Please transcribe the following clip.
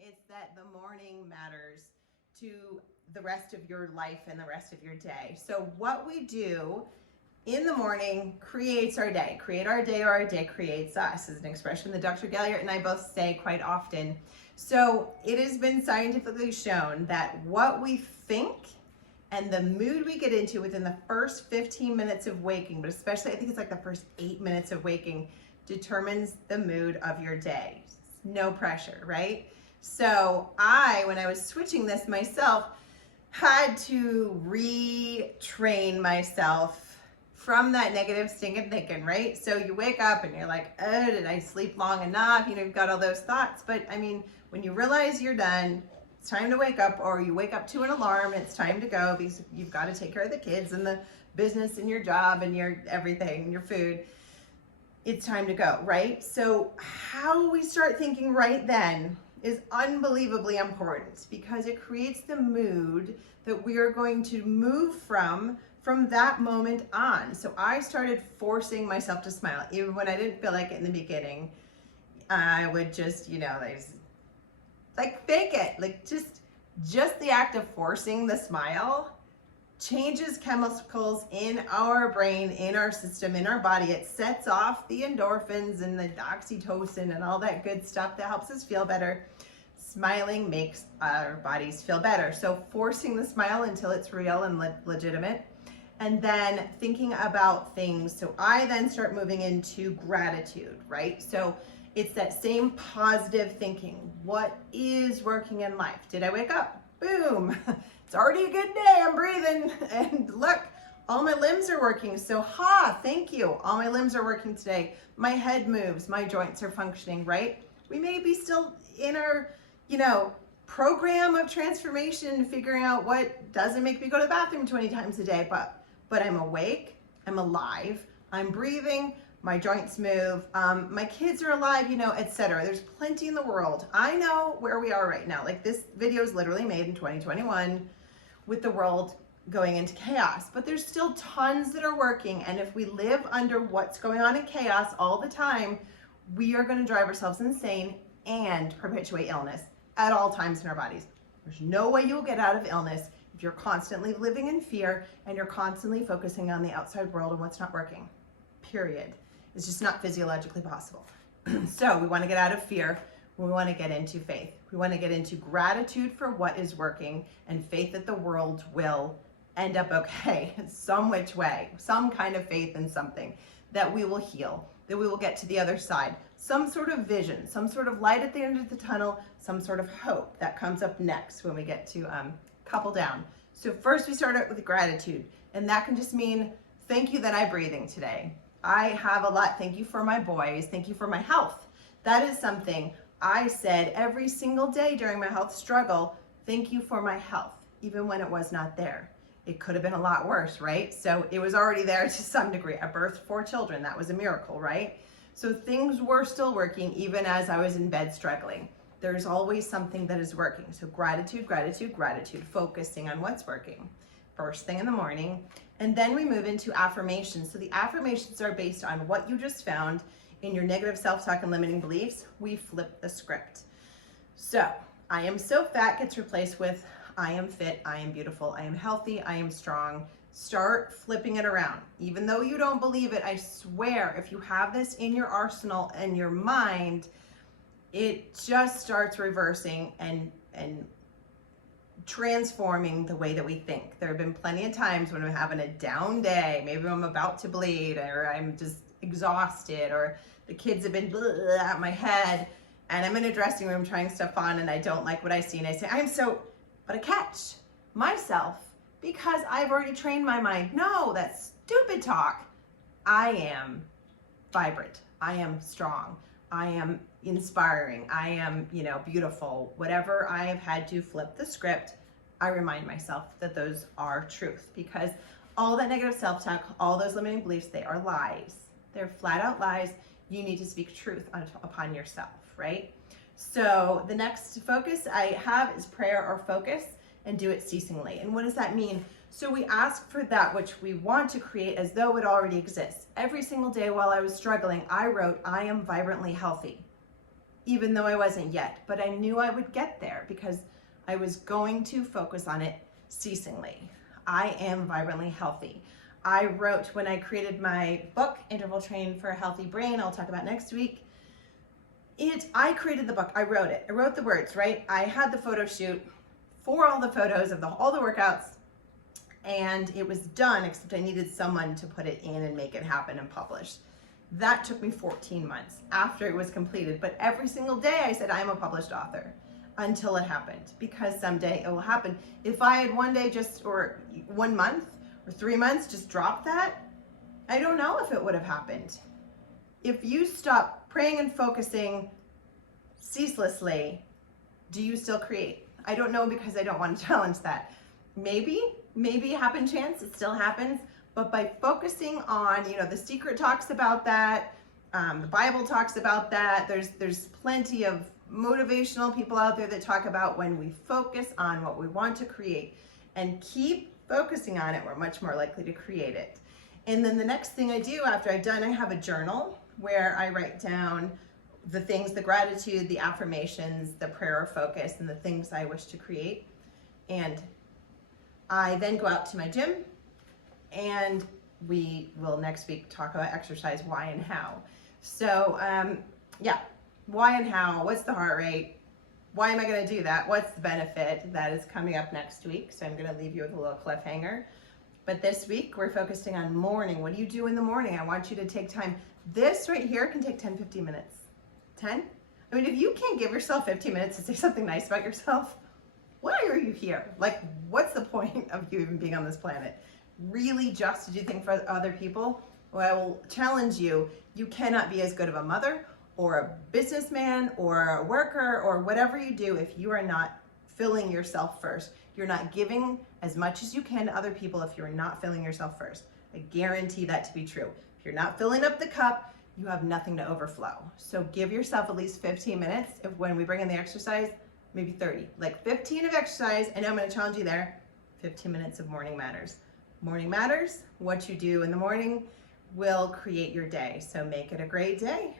It's that the morning matters to the rest of your life and the rest of your day. So what we do in the morning creates our day. Create our day or our day creates us is an expression that Dr. Galliard and I both say quite often. So it has been scientifically shown that what we think and the mood we get into within the first 15 minutes of waking, but especially I think it's like the first 8 minutes of waking, determines the mood of your day. No pressure, right? So when I was switching this myself, had to retrain myself from that negative stinking thinking, right? So you wake up and you're like, oh, did I sleep long enough? You've got all those thoughts. But I mean, when you realize you're done, it's time to wake up, or you wake up to an alarm, it's time to go because you've got to take care of the kids and the business and your job and your everything, your food. It's time to go, right? So how we start thinking right then is unbelievably important because it creates the mood that we are going to move from that moment on. So I started forcing myself to smile. Even when I didn't feel like it in the beginning, I would just, like fake it. Like just the act of forcing the smile changes chemicals in our brain, in our system, in our body. It sets off the endorphins and the oxytocin and all that good stuff that helps us feel better. Smiling makes our bodies feel better. So forcing the smile until it's real and legitimate. And then thinking about things. So I then start moving into gratitude, right? So it's that same positive thinking. What is working in life? Did I wake up? Boom. It's already a good day. I'm breathing. And look, all my limbs are working. So thank you. All my limbs are working today. My head moves. My joints are functioning, right? We may be still in our, program of transformation, figuring out what doesn't make me go to the bathroom 20 times a day, but I'm awake, I'm alive, I'm breathing, my joints move, my kids are alive, etc. There's plenty in the world. I know where we are right now. Like this video is literally made in 2021 with the world going into chaos, but there's still tons that are working. And if we live under what's going on in chaos all the time, we are going to drive ourselves insane and perpetuate illness at all times in our bodies. There's no way you'll get out of illness if you're constantly living in fear and you're constantly focusing on the outside world and what's not working, period. It's just not physiologically possible. So we want to get out of fear. We want to get into faith. We want to get into gratitude for what is working and faith that the world will end up okay in some which way, some kind of faith in something, that we will heal, that we will get to the other side, some sort of vision, some sort of light at the end of the tunnel, some sort of hope. That comes up next when we get to couple down. So first we start out with gratitude, and that can just mean thank you that I'm breathing today. I have a lot. Thank you for my boys. Thank you for my health. That is something I said every single day during my health struggle. Thank you for my health, even when it was not there. It could have been a lot worse, right? So it was already there to some degree. I birthed 4 children. That was a miracle, right? So things were still working even as I was in bed struggling. There's always something that is working. So gratitude, gratitude, gratitude, focusing on what's working first thing in the morning. And then we move into affirmations. So the affirmations are based on what you just found in your negative self-talk and limiting beliefs. We flip the script. So I am so fat gets replaced with I am fit, I am beautiful, I am healthy, I am strong. Start flipping it around. Even though you don't believe it, I swear, if you have this in your arsenal and your mind, it just starts reversing and transforming the way that we think. There have been plenty of times when I'm having a down day, maybe I'm about to bleed, or I'm just exhausted, or the kids have been at my head, and I'm in a dressing room trying stuff on and I don't like what I see, and I say, but I catch myself because I've already trained my mind. No, that's stupid talk. I am vibrant. I am strong. I am inspiring. I am, beautiful. Whatever I have had to flip the script, I remind myself that those are truth, because all that negative self-talk, all those limiting beliefs, they are lies. They're flat out lies. You need to speak truth upon yourself, right? So the next focus I have is prayer or focus, and do it ceasingly. And what does that mean? So we ask for that which we want to create as though it already exists. Every single day while I was struggling, I wrote, I am vibrantly healthy. even though I wasn't yet, but I knew I would get there because I was going to focus on it ceasingly. I am vibrantly healthy. I wrote, when I created my book, Interval Train for a Healthy Brain, I'll talk about next week. I created the book, I wrote it. I wrote the words, right? I had the photo shoot for all the photos of all the workouts, and it was done, except I needed someone to put it in and make it happen and publish. That took me 14 months after it was completed, but every single day I said, I'm a published author, until it happened, because someday it will happen. If I had one day or 1 month or 3 months just dropped that, I don't know if it would have happened. If you stop praying and focusing ceaselessly, do you still create? I don't know, because I don't want to challenge that. Maybe happen chance, it still happens, but by focusing on, the Secret talks about that, the Bible talks about that, there's plenty of motivational people out there that talk about when we focus on what we want to create and keep focusing on it, we're much more likely to create it. And then the next thing I do after I'm done, I have a journal where I write down the things, the gratitude, the affirmations, the prayer of focus, and the things I wish to create. And I then go out to my gym, and we will next week talk about exercise, why and how. So yeah, why and how, what's the heart rate, why am I going to do that, what's the benefit, that is coming up next week. So I'm going to leave you with a little cliffhanger. But this week we're focusing on morning. What do you do in the morning? I want you to take time. This right here can take 10-15 minutes. 10? I mean, if you can't give yourself 15 minutes to say something nice about yourself, why are you here? Like, what's the point of you even being on this planet? Really just to do things for other people? Well, I will challenge you, you cannot be as good of a mother or a businessman or a worker or whatever you do if you are not filling yourself first. You're not giving as much as you can to other people if you're not filling yourself first. I guarantee that to be true. If you're not filling up the cup, you have nothing to overflow. So give yourself at least 15 minutes. If when we bring in the exercise, maybe 30, like 15 of exercise, and I'm going to challenge you there, 15 minutes of morning matters. Morning matters. What you do in the morning will create your day. So make it a great day.